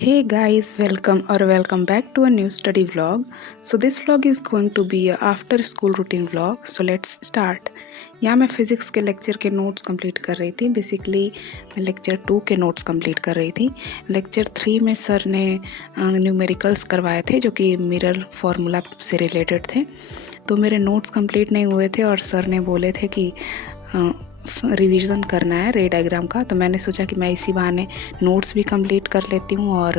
Hey guys, welcome back to a new study vlog. So this vlog is going to be a after school routine vlog. So let's start. यहाँ मैं physics के lecture के notes complete कर रही थी। Basically मैं lecture 2 के notes complete कर रही थी। लेक्चर 3 में सर ने न्यूमेरिकल्स करवाए थे जो कि मिरर फार्मूला से रिलेटेड थे। तो मेरे नोट्स कंप्लीट नहीं हुए थे और सर ने बोले थे कि रिवीजन करना है रे डायग्राम का। तो मैंने सोचा कि मैं इसी बहाने नोट्स भी कंप्लीट कर लेती हूँ और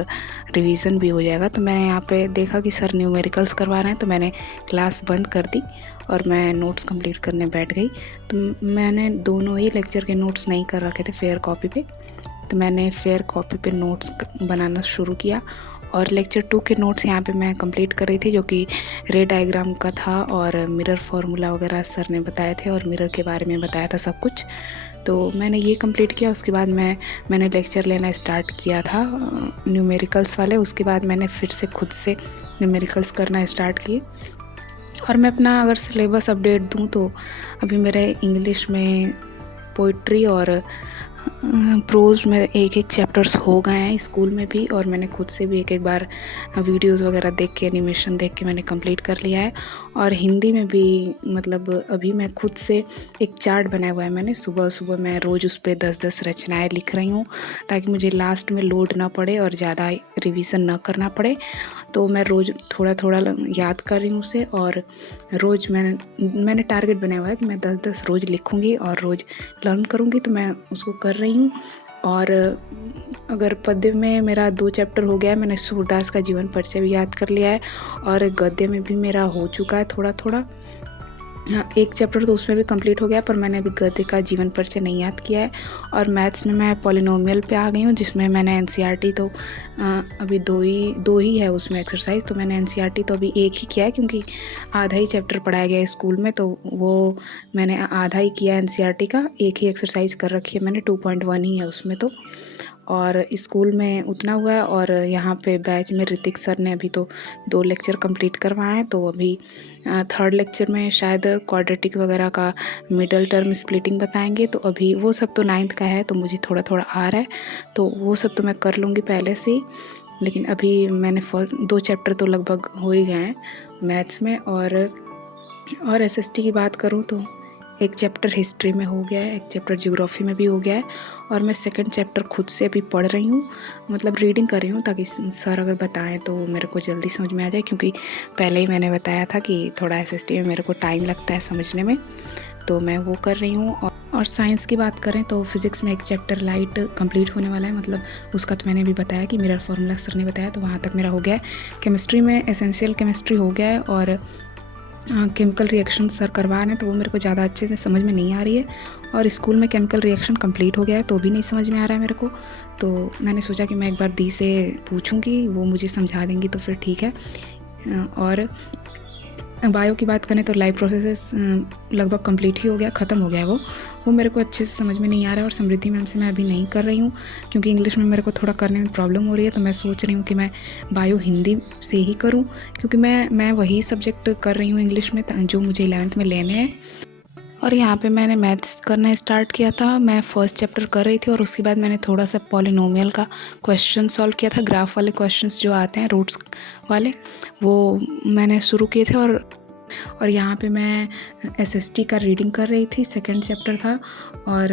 रिवीजन भी हो जाएगा। तो मैंने यहाँ पे देखा कि सर न्यूमेरिकल्स करवा रहे हैं तो मैंने क्लास बंद कर दी और मैं नोट्स कंप्लीट करने बैठ गई। तो मैंने दोनों ही लेक्चर के नोट्स नहीं कर रखे थे फेयर कॉपी पे, तो मैंने फेयर कॉपी पे नोट्स बनाना शुरू किया और लेक्चर 2 के नोट्स यहाँ पे मैं कंप्लीट कर रही थी जो कि रे डायग्राम का था और मिरर फार्मूला वगैरह सर ने बताए थे और मिरर के बारे में बताया था सब कुछ। तो मैंने ये कंप्लीट किया। उसके बाद मैंने लेक्चर लेना स्टार्ट किया था न्यूमेरिकल्स वाले। उसके बाद मैंने फिर से खुद से न्यूमेरिकल्स करना स्टार्ट किए। और मैं अपना अगर सिलेबस अपडेट दूँ तो अभी मेरे इंग्लिश में पोइट्री और प्रोज में एक चैप्टर्स हो गए हैं स्कूल में भी, और मैंने खुद से भी एक बार वीडियोस वगैरह देख के एनिमेशन देख के मैंने कंप्लीट कर लिया है। और हिंदी में भी मतलब अभी मैं खुद से एक चार्ट बनाया हुआ है। मैंने सुबह सुबह मैं रोज़ उस पर 10-10 रचनाएं लिख रही हूँ ताकि मुझे लास्ट में लोड ना पड़े और ज़्यादा रिवीजन ना करना पड़े। तो मैं रोज़ थोड़ा थोड़ा याद कर रही हूँ उसे और रोज़ मैंने टारगेट बनाया हुआ है कि मैं 10-10 रोज़ लिखूँगी और रोज़ लर्न करूँगी। तो मैं उसको कर रही हूँ। और अगर पद्य में मेरा 2 चैप्टर हो गया है, मैंने सूरदास का जीवन परिचय भी याद कर लिया है और गद्य में भी मेरा हो चुका है थोड़ा थोड़ा। हाँ, एक चैप्टर तो उसमें भी कंप्लीट हो गया पर मैंने अभी गद्य का जीवन परिचय नहीं याद किया है। और मैथ्स में मैं पॉलिनोमियल पे आ गई हूँ जिसमें मैंने एनसीईआरटी तो अभी दो ही है उसमें एक्सरसाइज। तो मैंने एनसीईआरटी तो अभी एक ही किया है क्योंकि आधा ही चैप्टर पढ़ाया गया है स्कूल में, तो वो मैंने आधा ही किया एनसीईआरटी का। एक ही एक्सरसाइज कर रखी है मैंने, 2.1 ही है उसमें तो। और स्कूल में उतना हुआ है। और यहाँ पे बैच में ऋतिक सर ने अभी तो 2 लेक्चर कंप्लीट करवाए हैं। तो अभी 3rd लेक्चर में शायद क्वाड्रेटिक वगैरह का मिडल टर्म स्प्लिटिंग बताएंगे। तो अभी वो सब तो 9th का है तो मुझे थोड़ा थोड़ा आ रहा है, तो वो सब तो मैं कर लूँगी पहले से ही। लेकिन अभी मैंने फर्स्ट 2 चैप्टर तो लगभग हो ही गए हैं मैथ्स में। और एसएसटी की बात करूँ तो एक चैप्टर हिस्ट्री में हो गया है, एक चैप्टर ज्योग्राफी में भी हो गया है। और मैं 2nd चैप्टर खुद से अभी पढ़ रही हूँ, मतलब रीडिंग कर रही हूँ ताकि सर अगर बताएं तो मेरे को जल्दी समझ में आ जाए। क्योंकि पहले ही मैंने बताया था कि थोड़ा एसएसटी में मेरे को टाइम लगता है समझने में, तो मैं वो कर रही हूँ। और साइंस की बात करें तो फिज़िक्स में एक चैप्टर लाइट कंप्लीट होने वाला है, मतलब उसका तो मैंने अभी बताया कि मिरर फार्मूला सर ने बताया, तो वहाँ तक मेरा हो गया है। केमिस्ट्री में एसेंशियल केमिस्ट्री हो गया है और केमिकल रिएक्शन सर करवा रहे हैं तो वो मेरे को ज़्यादा अच्छे से समझ में नहीं आ रही है। और स्कूल में केमिकल रिएक्शन कंप्लीट हो गया है तो भी नहीं समझ में आ रहा है मेरे को। तो मैंने सोचा कि मैं एक बार दी से पूछूंगी, वो मुझे समझा देंगी तो फिर ठीक है। और बायो की बात करें तो लाइव प्रोसेस लगभग कंप्लीट ही हो गया, ख़त्म हो गया वो मेरे को अच्छे से समझ में नहीं आ रहा है। और समृद्धि मैम से मैं अभी नहीं कर रही हूँ क्योंकि इंग्लिश में मेरे को थोड़ा करने में प्रॉब्लम हो रही है। तो मैं सोच रही हूँ कि मैं बायो हिंदी से ही करूँ क्योंकि मैं वही सब्जेक्ट कर रही हूँ इंग्लिश में जो मुझे 11th में लेने हैं। और यहाँ पे मैंने मैथ्स करना स्टार्ट किया था। मैं फर्स्ट चैप्टर कर रही थी और उसके बाद मैंने थोड़ा सा पॉलिनोमियल का क्वेश्चन सॉल्व किया था। ग्राफ वाले क्वेश्चंस जो आते हैं रूट्स वाले, वो मैंने शुरू किए थे। और यहाँ पे मैं एसएसटी का रीडिंग कर रही थी, 2nd चैप्टर था। और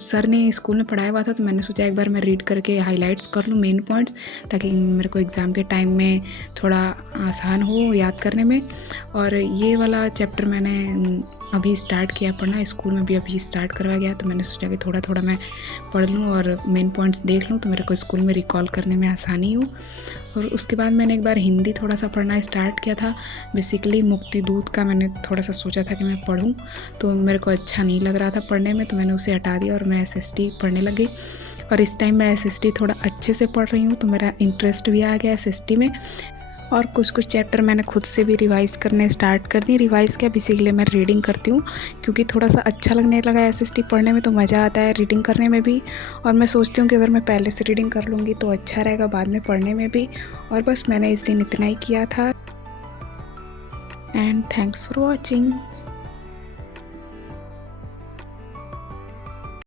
सर ने स्कूल में पढ़ाया हुआ था तो मैंने सोचा एक बार मैं रीड करके हाइलाइट्स कर लूँ मेन पॉइंट्स, ताकि मेरे को एग्ज़ाम के टाइम में थोड़ा आसान हो याद करने में। और ये वाला चैप्टर मैंने अभी स्टार्ट किया पढ़ना, स्कूल में भी अभी स्टार्ट करवाया गया, तो मैंने सोचा कि थोड़ा थोड़ा मैं पढ़ लूँ और मेन पॉइंट्स देख लूँ तो मेरे को स्कूल में रिकॉल करने में आसानी हो। और उसके बाद मैंने एक बार हिंदी थोड़ा सा पढ़ना स्टार्ट किया था। बेसिकली मुक्तिदूत का मैंने थोड़ा सा सोचा था कि मैं पढूं, तो मेरे को अच्छा नहीं लग रहा था पढ़ने में, तो मैंने उसे हटा दिया और मैं एसएसटी पढ़ने लगी। और इस टाइम मैं एसएसटी थोड़ा अच्छे से पढ़ रही हूँ तो मेरा इंटरेस्ट भी आ गया एसएसटी में। और कुछ चैप्टर मैंने खुद से भी रिवाइज़ करने स्टार्ट कर दी। रिवाइज़ क्या, बेसिकली मैं रीडिंग करती हूँ क्योंकि थोड़ा सा अच्छा लगने लगा एसएसटी पढ़ने में, तो मज़ा आता है रीडिंग करने में भी। और मैं सोचती हूँ कि अगर मैं पहले से रीडिंग कर लूँगी तो अच्छा रहेगा बाद में पढ़ने में भी। और बस मैंने इस दिन इतना ही किया था। And thanks for watching.